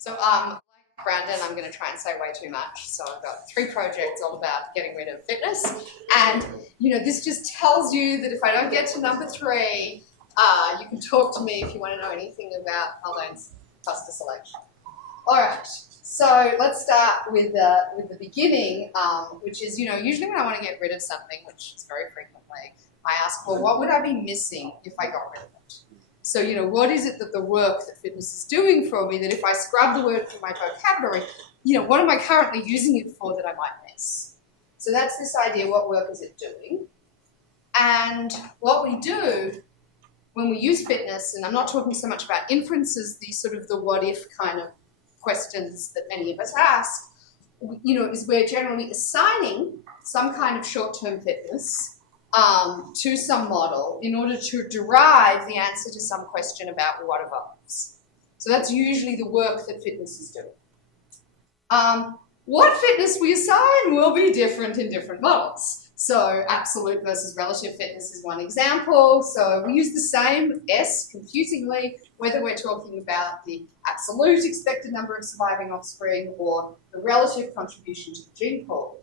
So, like Brandon, I'm going to try and say way too much. So I've got 3 projects all about getting rid of fitness. And, this just tells you that if I don't get to number 3, you can talk to me if you want to know anything about Haldane's cluster selection. All right. So let's start with the beginning, which is, usually when I want to get rid of something, which is very frequently, I ask, well, what would I be missing if I got rid of it? So, what is it that the work that fitness is doing for me that if I scrub the word from my vocabulary, what am I currently using it for that I might miss? So that's this idea, what work is it doing? And what we do when we use fitness, and I'm not talking so much about inferences, these sort of the what if kind of questions that many of us ask, is we're generally assigning some kind of short-term fitness to some model in order to derive the answer to some question about what evolves. So that's usually the work that fitness is doing. What fitness we assign will be different in different models. So absolute versus relative fitness is one example. So we use the same S, confusingly, whether we're talking about the absolute expected number of surviving offspring or the relative contribution to the gene pool.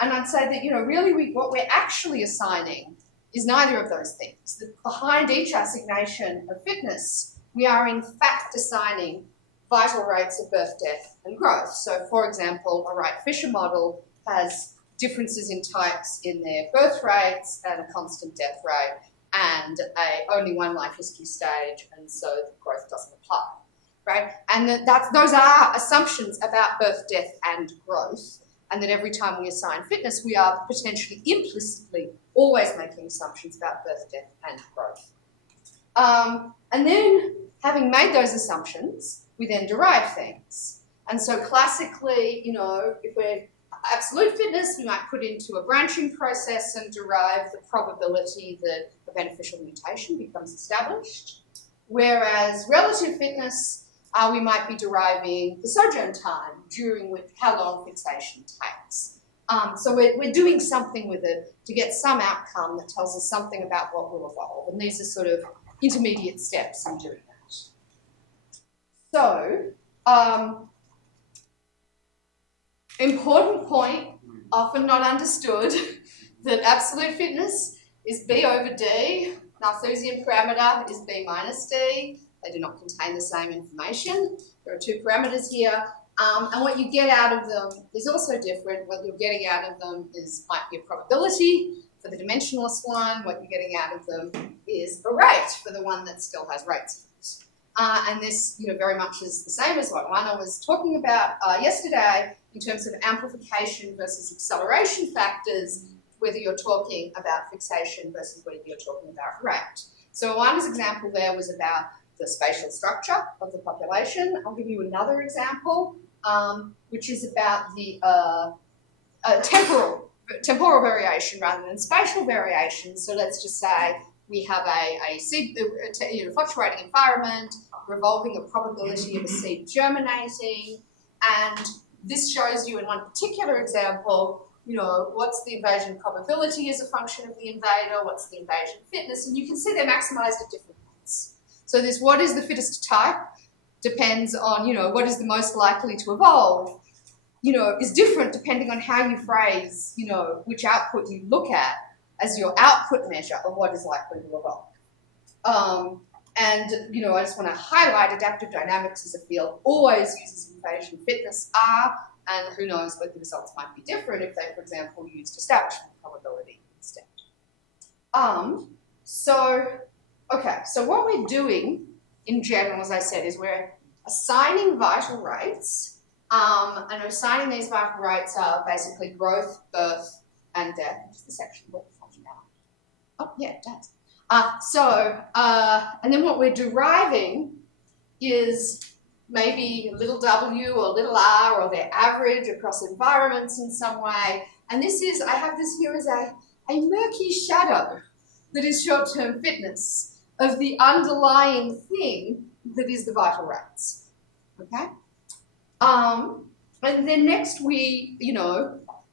And I'd say that, really what we're actually assigning is neither of those things. That behind each assignation of fitness, we are in fact assigning vital rates of birth, death, and growth. So, for example, a Wright-Fisher model has differences in types in their birth rates and a constant death rate and only one life history stage, and so the growth doesn't apply, right? And those are assumptions about birth, death, and growth. And that every time we assign fitness, we are potentially implicitly always making assumptions about birth, death, and growth. And then, having made those assumptions, we then derive things. And so classically, if we're absolute fitness, we might put into a branching process and derive the probability that a beneficial mutation becomes established. Whereas relative fitness, we might be deriving the sojourn time during how long fixation takes. So we're doing something with it to get some outcome that tells us something about what will evolve. And these are sort of intermediate steps in doing that. So, important point, often not understood, that absolute fitness is B over D. Malthusian parameter is B minus D. They do not contain the same information. There are 2 parameters here. And what you get out of them is also different. What you're getting out of them might be a probability for the dimensionless one. What you're getting out of them is a rate for the one that still has rates. And this, very much is the same as what Joanna was talking about yesterday in terms of amplification versus acceleration factors, whether you're talking about fixation versus whether you're talking about rate. So Joanna's example there was about the spatial structure of the population. I'll give you another example, which is about the temporal variation rather than spatial variation. So let's just say we have a seed, fluctuating environment, revolving a probability of a seed germinating, and this shows you in one particular example, what's the invasion probability as a function of the invader, what's the invasion fitness, and you can see they're maximized at different points. So this what is the fittest type depends on, what is the most likely to evolve, is different depending on how you phrase, which output you look at as your output measure of what is likely to evolve. I just want to highlight adaptive dynamics as a field always uses invasion fitness R, and who knows what the results might be different if they, for example, used establishment probability instead. So what we're doing in general, as I said, is we're assigning vital rates, and assigning these vital rates are basically growth, birth, and death. Does this actually work now? Oh, yeah, it does. And then what we're deriving is maybe little w or little r or their average across environments in some way. And I have this here as a murky shadow that is short-term fitness of the underlying thing that is the vital rates, okay? And then next we,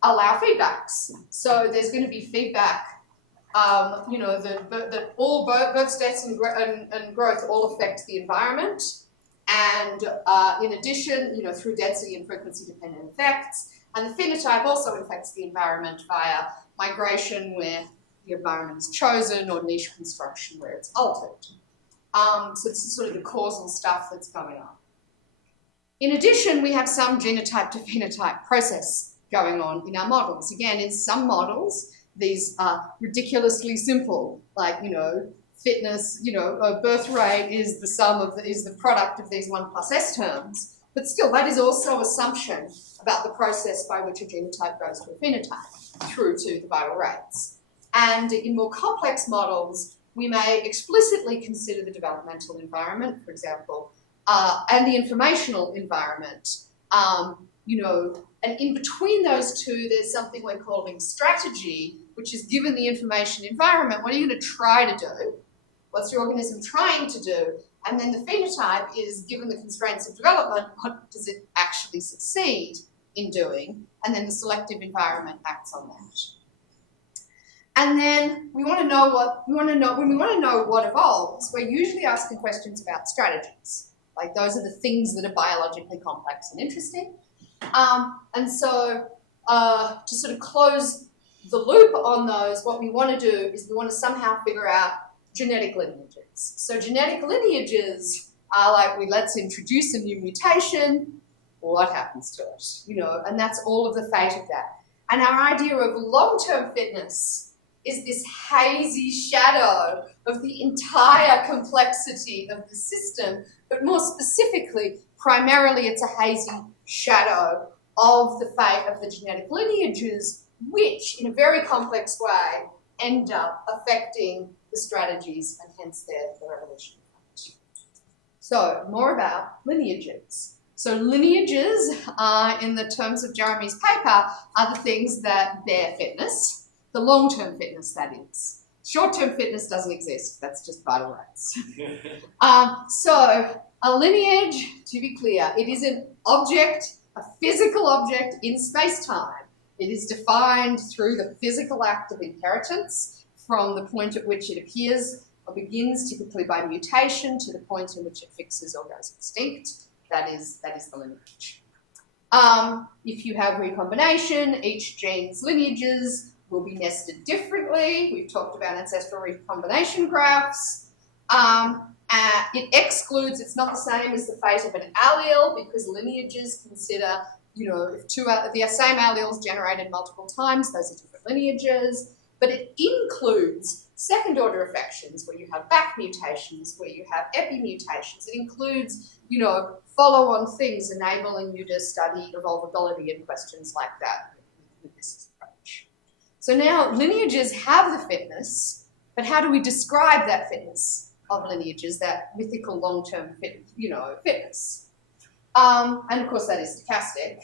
allow feedbacks. So there's going to be feedback, that all births, deaths, and growth all affect the environment. And in addition, through density and frequency dependent effects. And the phenotype also affects the environment via migration where the environment is chosen or niche construction where it's altered. So this is sort of the causal stuff that's going on. In addition, we have some genotype to phenotype process going on in our models. Again, in some models, these are ridiculously simple, like, fitness, birth rate is the sum of is the product of these 1 plus S terms. But still, that is also assumption about the process by which a genotype goes to a phenotype through to the vital rates. And in more complex models, we may explicitly consider the developmental environment, for example, and the informational environment, and in between those two, there's something we're calling strategy, which is given the information environment, what are you going to try to do? What's your organism trying to do? And then the phenotype is, given the constraints of development, what does it actually succeed in doing? And then the selective environment acts on that. And then we want to know when we want to know what evolves, we're usually asking questions about strategies. Like those are the things that are biologically complex and interesting. And so to sort of close the loop on those, what we want to do is we want to somehow figure out genetic lineages. So genetic lineages are like, let's introduce a new mutation, what happens to it? And that's all of the fate of that. And our idea of long-term fitness is this hazy shadow of the entire complexity of the system, but more specifically, primarily it's a hazy shadow of the fate of the genetic lineages, which in a very complex way end up affecting the strategies and hence their evolution. So more about lineages. So lineages, in the terms of Jeremy's paper, are the things that bear fitness, the long-term fitness, that is. Short-term fitness doesn't exist, that's just vital rates. So a lineage, to be clear, it is an object, a physical object in space-time. It is defined through the physical act of inheritance from the point at which it appears or begins, typically by mutation, to the point in which it fixes or goes extinct. That is the lineage. If you have recombination, each gene's lineages will be nested differently. We've talked about ancestral recombination graphs. It excludes, it's not the same as the fate of an allele because lineages consider, if the same alleles generated multiple times, those are different lineages. But it includes second-order affections where you have back mutations, where you have epi-mutations. It includes, follow-on things enabling you to study evolvability and questions like that with this approach. So now lineages have the fitness, but how do we describe that fitness of lineages, that mythical long-term fitness? And of course that is stochastic.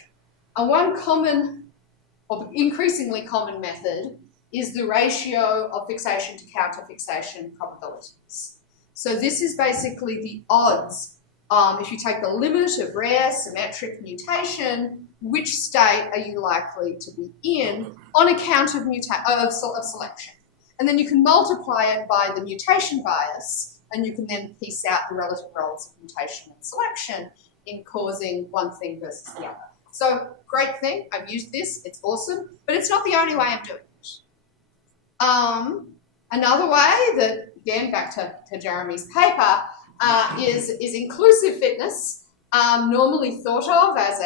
One common, or increasingly common method is the ratio of fixation to counter-fixation probabilities. So this is basically the odds. If you take the limit of rare symmetric mutation, which state are you likely to be in on account of selection? And then you can multiply it by the mutation bias, and you can then piece out the relative roles of mutation and selection in causing one thing versus the other. So great thing, I've used this, it's awesome, but it's not the only way of doing it. Another way that, again, back to Jeremy's paper, is inclusive fitness, normally thought of as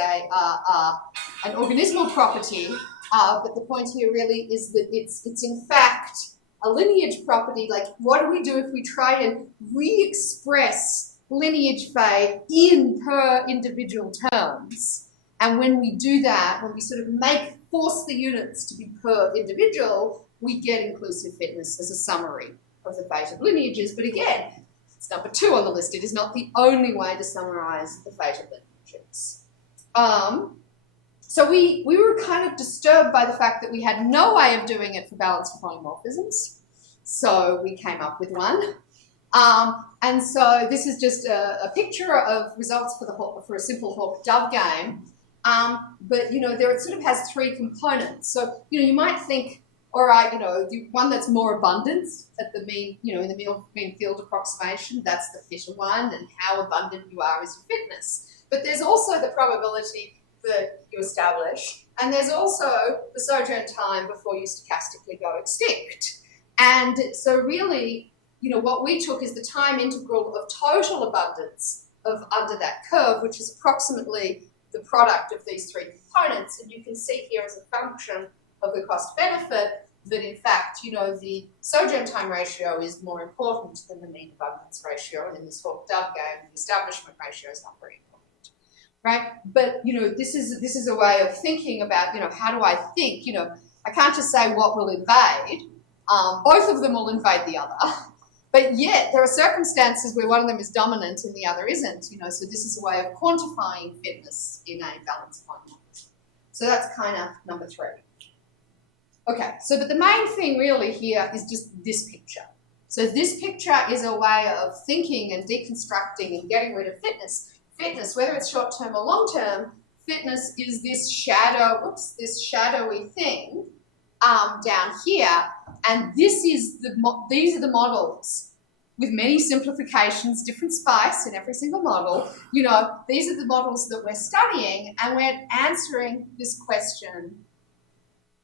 an organismal property, but the point here really is that it's in fact a lineage property. Like, what do we do if we try and re-express lineage fate in per individual terms? And when we do that, when we sort of force the units to be per individual, we get inclusive fitness as a summary of the fate of lineages. But again, it's number 2 on the list. It is not the only way to summarize the fate of lineages. So we were kind of disturbed by the fact that we had no way of doing it for balanced polymorphisms. So we came up with one. And so this is just a picture of results for a simple hawk-dove game. But, there it sort of has 3 components. So, you might think, All right, the one that's more abundance at the mean, in the mean field approximation, that's the fitter one, and how abundant you are is your fitness. But there's also the probability that you establish, and there's also the sojourn time before you stochastically go extinct. And so really, what we took is the time integral of total abundance under that curve, which is approximately the product of these three components. And you can see here as a function of the cost benefit that in fact, the sojourn time ratio is more important than the mean abundance ratio. And in this Hawke-Dove game, the establishment ratio is not very important, right? But, this is a way of thinking about, how do I think? I can't just say what will invade. Both of them will invade the other. But yet, there are circumstances where one of them is dominant and the other isn't, so this is a way of quantifying fitness in a balanced model. So that's kind of number 3. Okay, but the main thing really here is just this picture. So this picture is a way of thinking and deconstructing and getting rid of fitness. Fitness, whether it's short-term or long-term, fitness is this shadowy thing down here, and these are the models with many simplifications, different spice in every single model. These are the models that we're studying, and we're answering this question: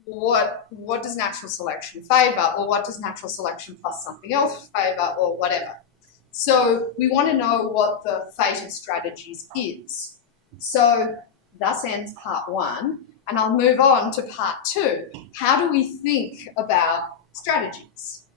what does natural selection favour, or what does natural selection plus something else favour, or whatever. So we want to know what the fate of strategies is. So thus ends part 1. And I'll move on to part 2. How do we think about strategies?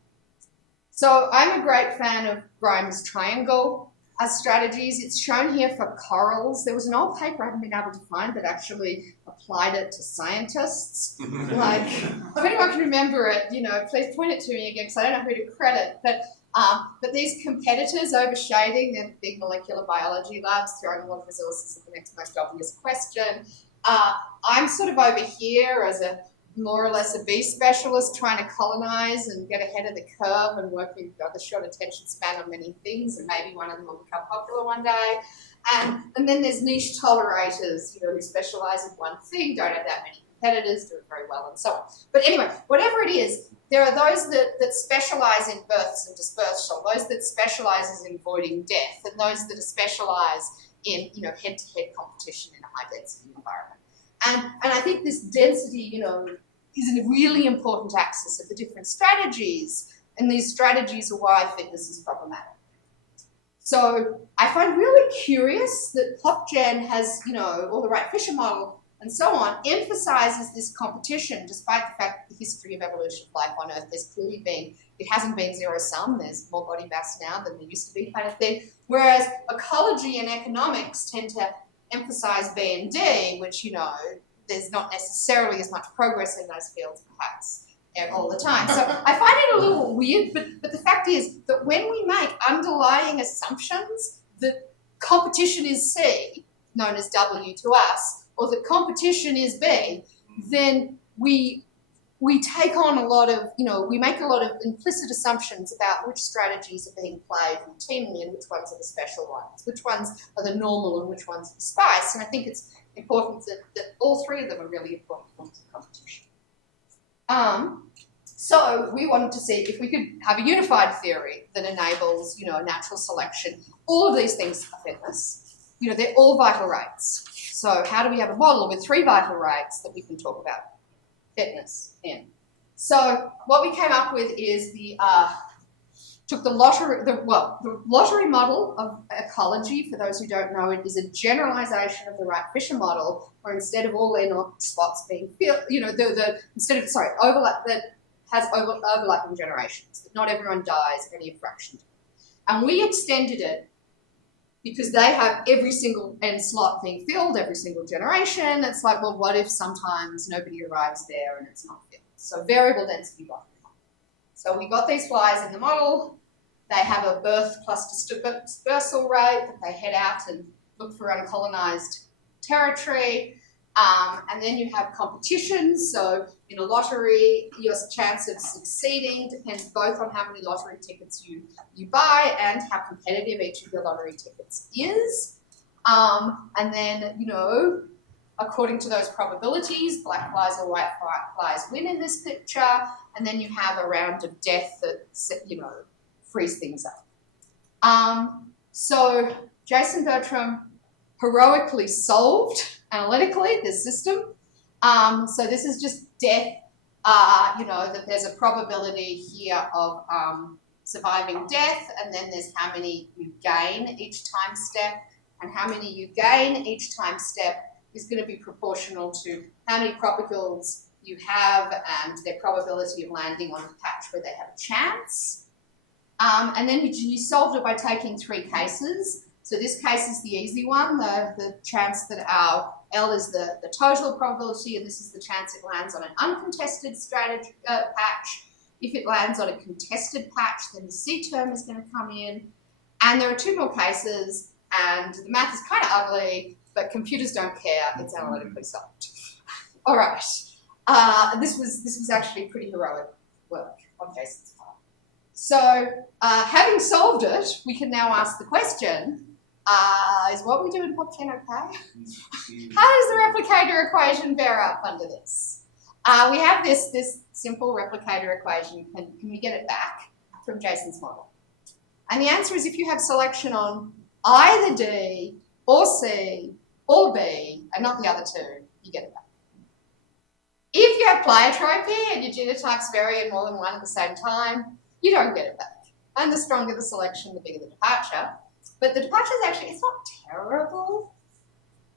So I'm a great fan of Grimes' triangle as strategies. It's shown here for corals. There was an old paper I haven't been able to find that actually applied it to scientists. If anyone can remember it, please point it to me again, because I don't know who to credit. But these competitors overshading their big molecular biology labs, throwing a lot of resources at the next most obvious question. I'm sort of over here as a more or less a bee specialist trying to colonize and get ahead of the curve and work with the short attention span on many things, and maybe one of them will become popular one day. And then there's niche tolerators, who specialize in one thing, don't have that many competitors, do it very well, and so on. But anyway, whatever it is, there are those that specialize in births and dispersal, those that specialize in avoiding death, and those that specialize in head-to-head competition in a high-density environment. And I think this density, is a really important axis of the different strategies, and these strategies are why fitness is problematic. So I find really curious that PopGen has, or the Wright-Fisher model and so on, emphasizes this competition, despite the fact that the history of evolution of life on Earth, there's clearly been, it hasn't been zero-sum, there's more body mass now than there used to be, kind of thing. Whereas ecology and economics tend to emphasize B and D, which, there's not necessarily as much progress in those fields, perhaps, all the time. So I find it a little weird, but the fact is that when we make underlying assumptions that competition is C, known as W to us, or that competition is B, then we take on a lot of, we make a lot of implicit assumptions about which strategies are being played routinely and which ones are the special ones, which ones are the normal and which ones are the spice. And I think it's important that all 3 of them are really important forms of competition. So we wanted to see if we could have a unified theory that enables, natural selection. All of these things are fitness. They're all vital rates. So how do we have a model with 3 vital rates that we can talk about fitness in? So what we came up with is took the lottery model of ecology. For those who don't know, it is a generalization of the Wright-Fisher model, where instead of all their spots being filled, overlap that has overlapping generations, that not everyone dies only a fraction. And we extended it because they have every single end slot being filled every single generation. It's like, well, what if sometimes nobody arrives there and it's not filled? So variable density lottery. So we got these flies in the model. They have a birth plus dispersal rate, that they head out and look for uncolonized territory. And then you have competition. So in a lottery, your chance of succeeding depends both on how many lottery tickets you buy and how competitive each of your lottery tickets is. And then, according to those probabilities. Black flies or white flies win in this picture, and then you have a round of death that, you know, frees things up. So Jason Bertram heroically solved analytically this system. So this is just death, you know, that there's a probability here of surviving death, and then there's how many you gain each time step, and how many you gain each time step is going to be proportional to how many propagules you have and their probability of landing on a patch where they have a chance. And then you solved it by taking 3 cases. So this case is the easy one, the chance that our L is the total probability, and this is the chance it lands on an uncontested strategy, patch. If it lands on a contested patch, then the C term is going to come in. And there are 2 more cases, and the math is kind of ugly, but computers don't care. It's analytically solved. All right. This was actually pretty heroic work on Jason's part. So having solved it, we can now ask the question, is what we do in Pop 10 okay? How does the replicator equation bear up under this? We have this simple replicator equation. Can we get it back from Jason's model? And the answer is if you have selection on either D or C or B, and not the other 2, you get it back. If you have pleiotropy and your genotypes vary in more than one at the same time, you don't get it back. And the stronger the selection, the bigger the departure. But the departure is actually, it's not terrible.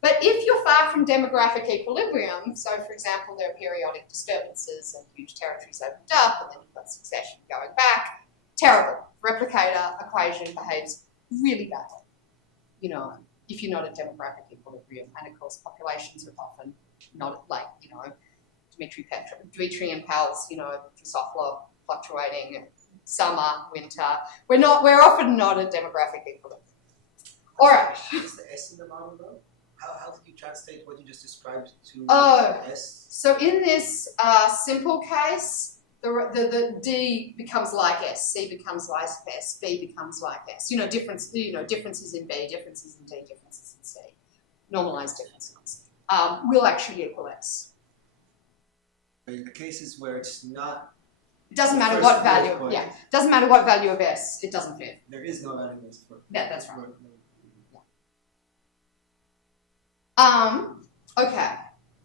But if you're far from demographic equilibrium, so for example, there are periodic disturbances and huge territories opened up, and then you've got succession going back, terrible. Replicator equation behaves really badly, you know, if you're not at demographic equilibrium. And of course, populations are often not like, you know, Dimitri and Pals, you know, Drosophila fluctuating, summer, winter. We're often not at demographic equilibrium. All right. What's the S in the model though? How did you translate what you just described to S? So in this simple case, the D becomes like S, C becomes like S, B becomes like S. You know, differences in B, differences in D, differences in C, normalized differences will actually equal S. But in the cases where it's not, it doesn't matter what value. Point, yeah, doesn't matter what value of S. It doesn't fit. There is no value of S for. Yeah, that's right. Okay,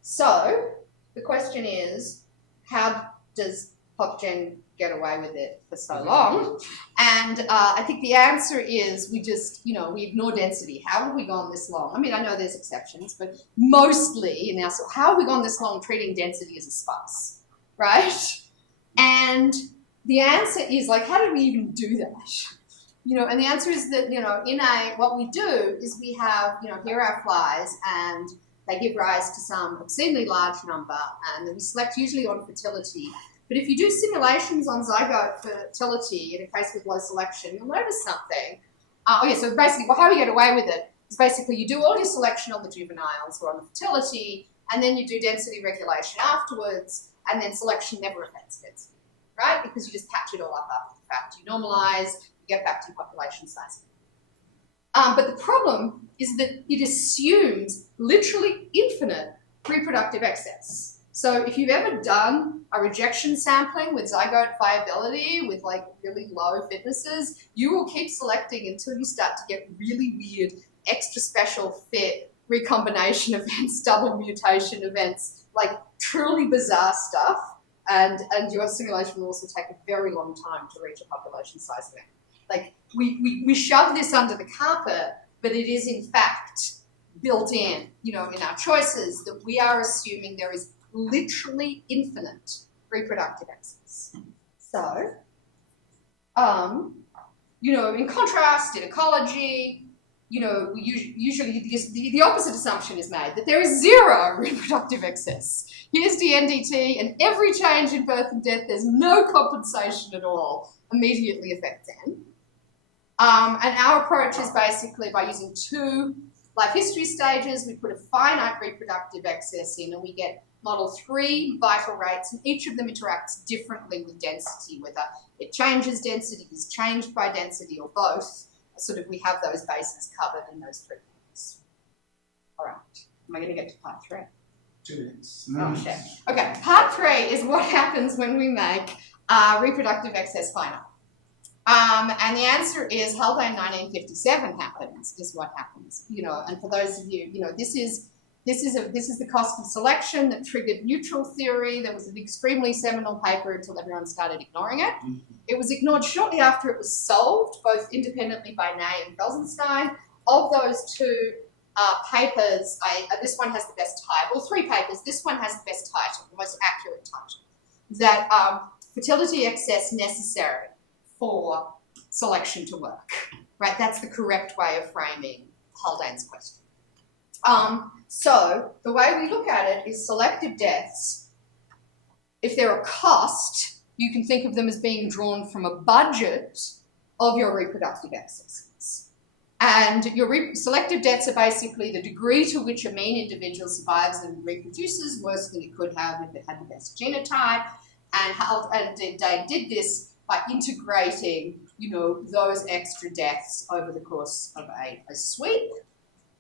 so the question is, how does PopGen get away with it for so long? And I think the answer is we just, you know, we ignore density. How have we gone this long? I mean, I know there's exceptions, but mostly in our, so how have we gone this long treating density as a spice, right? And the answer is like, how did we even do that? You know, and the answer is that, you know, what we do is we have, you know, here are our flies, and they give rise to some obscenely large number, and then we select usually on fertility. But if you do simulations on zygote fertility in a case with low selection, you'll notice something. So basically, how we get away with it is basically you do all your selection on the juveniles or on the fertility, and then you do density regulation afterwards, and then selection never affects density, right? Because you just patch it all up after the fact. You normalize, get back to your population size. But the problem is that it assumes literally infinite reproductive excess. So if you've ever done a rejection sampling with zygote viability with like really low fitnesses, you will keep selecting until you start to get really weird, extra special fit recombination events, double mutation events, like truly bizarre stuff. And your simulation will also take a very long time to reach a population size event. Like we shove this under the carpet, but it is in fact built in, you know, in our choices that we are assuming there is literally infinite reproductive excess. So, you know, in contrast, in ecology, you know, usually the opposite assumption is made, that there is zero reproductive excess. Here's the NDT, and every change in birth and death, there's no compensation at all, immediately affects N. And our approach is basically by using 2 life history stages, we put a finite reproductive excess in, and we get model 3 vital rates, and each of them interacts differently with density, whether it changes density, is changed by density, or both. Sort of we have those bases covered in those 3 points. All right, I going to get to part 3? 2 minutes. Oh, shit. Okay, part 3 is what happens when we make reproductive excess finite. And the answer is Haldane 1957 happens, is what happens. You know, and for those of you, you know, this is the cost of selection that triggered neutral theory. There was an extremely seminal paper until everyone started ignoring it. It was ignored shortly after it was solved, both independently by Ney and Felsenstein. Of those 2 papers, this one has the best title. Well, 3 papers. This one has the best title, the most accurate title. That fertility excess necessary for selection to work, right? That's the correct way of framing Haldane's question. So the way we look at it is selective deaths. If they're a cost, you can think of them as being drawn from a budget of your reproductive excesses. And your selective deaths are basically the degree to which a mean individual survives and reproduces worse than it could have if it had the best genotype. And they did this by integrating, you know, those extra deaths over the course of a sweep.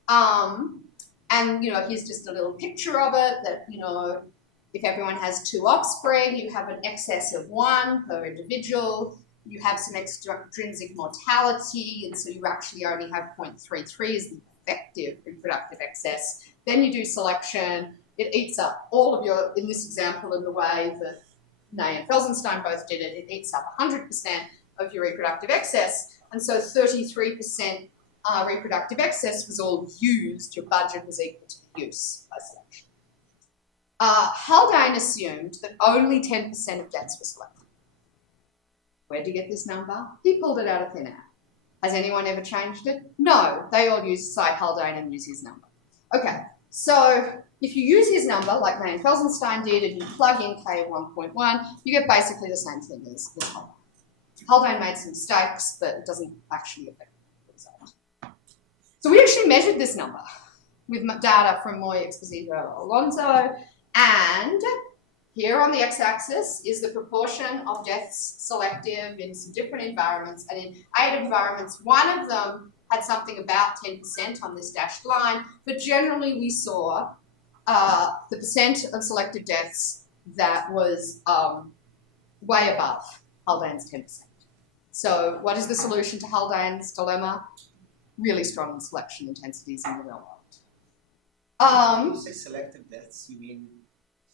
And, you know, here's just a little picture of it that, you know, if everyone has 2 offspring, you have an excess of 1 per individual, you have some extrinsic mortality, and so you actually only have 0.33 as the effective reproductive excess. Then you do selection, it eats up all of your, in this example, in the way that Ney and Felsenstein both did it, it eats up 100% of your reproductive excess, and so 33% reproductive excess was all used, your budget was equal to the use by selection. Haldane assumed that only 10% of deaths were selected. Where did he get this number? He pulled it out of thin air. Has anyone ever changed it? No, they all cite Haldane and use his number. Okay, so if you use his number, like Ney and Felsenstein did, and you plug in K of 1.1, you get basically the same thing as Haldane. Haldane made some mistakes, but it doesn't actually affect the result. So we actually measured this number with data from Moy, Exposito, Alonso, and here on the x-axis is the proportion of deaths selective in some different environments, and in 8 environments, 1 of them had something about 10% on this dashed line, but generally we saw the percent of selective deaths that was way above Haldane's 10%. So what is the solution to Haldane's dilemma? Really strong selection intensities in the real world. When you say selective deaths, you mean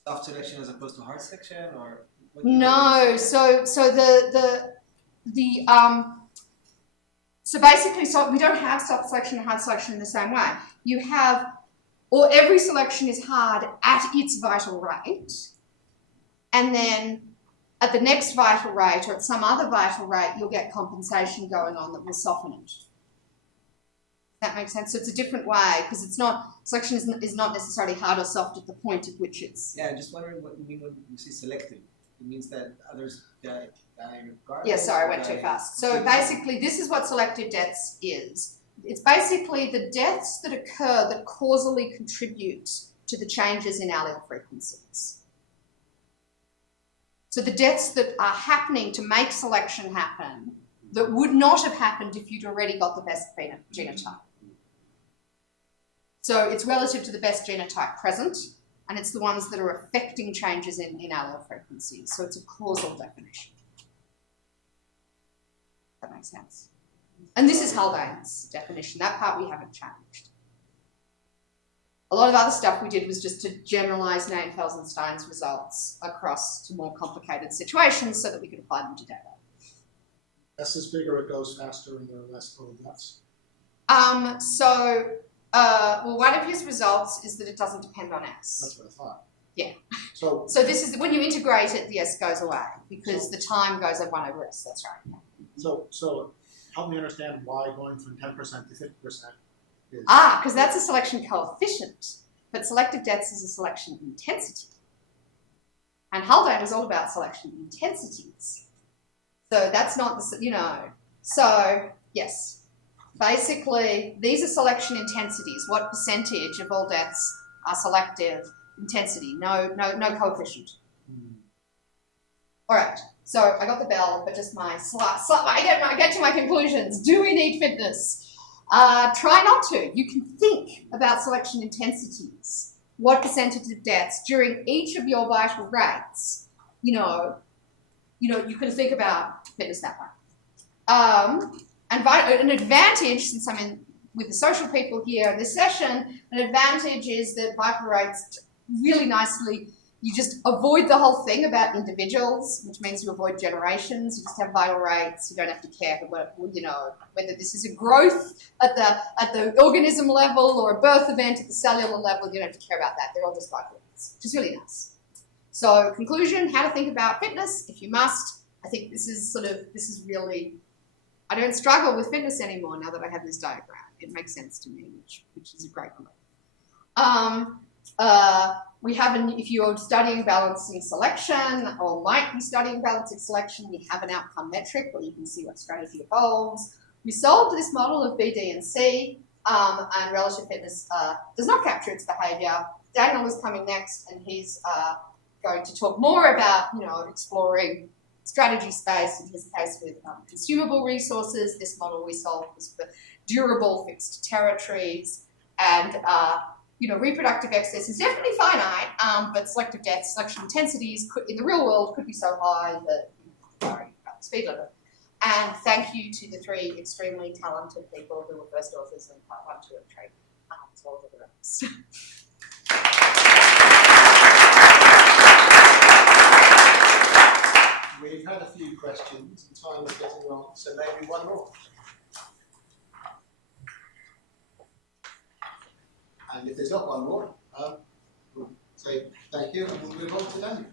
soft selection as opposed to hard selection, or what no? So basically, we don't have soft selection and hard selection in the same way. You have, or every selection is hard at its vital rate, and then at the next vital rate or at some other vital rate, you'll get compensation going on that will soften it. That makes sense. So it's a different way because it's not, selection is not necessarily hard or soft at the point at which it's. Yeah, I'm just wondering what you mean when you say selective. It means that others die regardless. Yeah, sorry, I went too fast. So basically, this is what selective deaths is. It's basically the deaths that occur that causally contribute to the changes in allele frequencies. So the deaths that are happening to make selection happen that would not have happened if you'd already got the best genotype. So it's relative to the best genotype present, and it's the ones that are affecting changes in allele frequencies. So it's a causal definition. That makes sense. And this is Haldane's definition. That part we haven't changed. A lot of other stuff we did was just to generalise Ney and Felsenstein's results across to more complicated situations so that we could apply them to data. S is bigger, it goes faster, and there are less total deaths. Well, one of his results is that it doesn't depend on S. That's what I thought. Yeah. So this is, when you integrate it, the S goes away because the time goes at 1 over S, that's right. So help me understand why going from 10% to 50% is... Because that's a selection coefficient, but selective deaths is a selection intensity. And Haldane was all about selection intensities. So that's not the, so yes. Basically, these are selection intensities. What percentage of all deaths are selective intensity? No coefficient. All right. So I got the bell, but just my I get to my conclusions. Do we need fitness? Try not to. You can think about selection intensities. What percentage of deaths during each of your vital rates, you can think about fitness that way. An advantage, since I'm in with the social people here in this session, an advantage is that vital rates really nicely, you just avoid the whole thing about individuals, which means you avoid generations. You just have vital rates. You don't have to care whether this is a growth at the organism level or a birth event at the cellular level. You don't have to care about that. They're all just vital rates, which is really nice. So conclusion, how to think about fitness, if you must. I think this is really, I don't struggle with fitness anymore now that I have this diagram. It makes sense to me, which is a great one. We have, if you're studying balancing selection or might be studying balancing selection, we have an outcome metric where you can see what strategy evolves. We solved this model of B, D, and C, and relative fitness does not capture its behaviour. Daniel is coming next, and he's going to talk more about, exploring strategy space, in his case with consumable resources. This model we solved was for durable fixed territories, and reproductive excess is definitely finite, but selective death, selection intensities in the real world could be so high that you worry about the speed limit. And thank you to the 3 extremely talented people who were first authors in part 1, 2, and 3, as well as the rest. We've had a few questions, and time is getting long, so maybe one more. And if there's not one more, we'll say thank you and we'll move on to Daniel.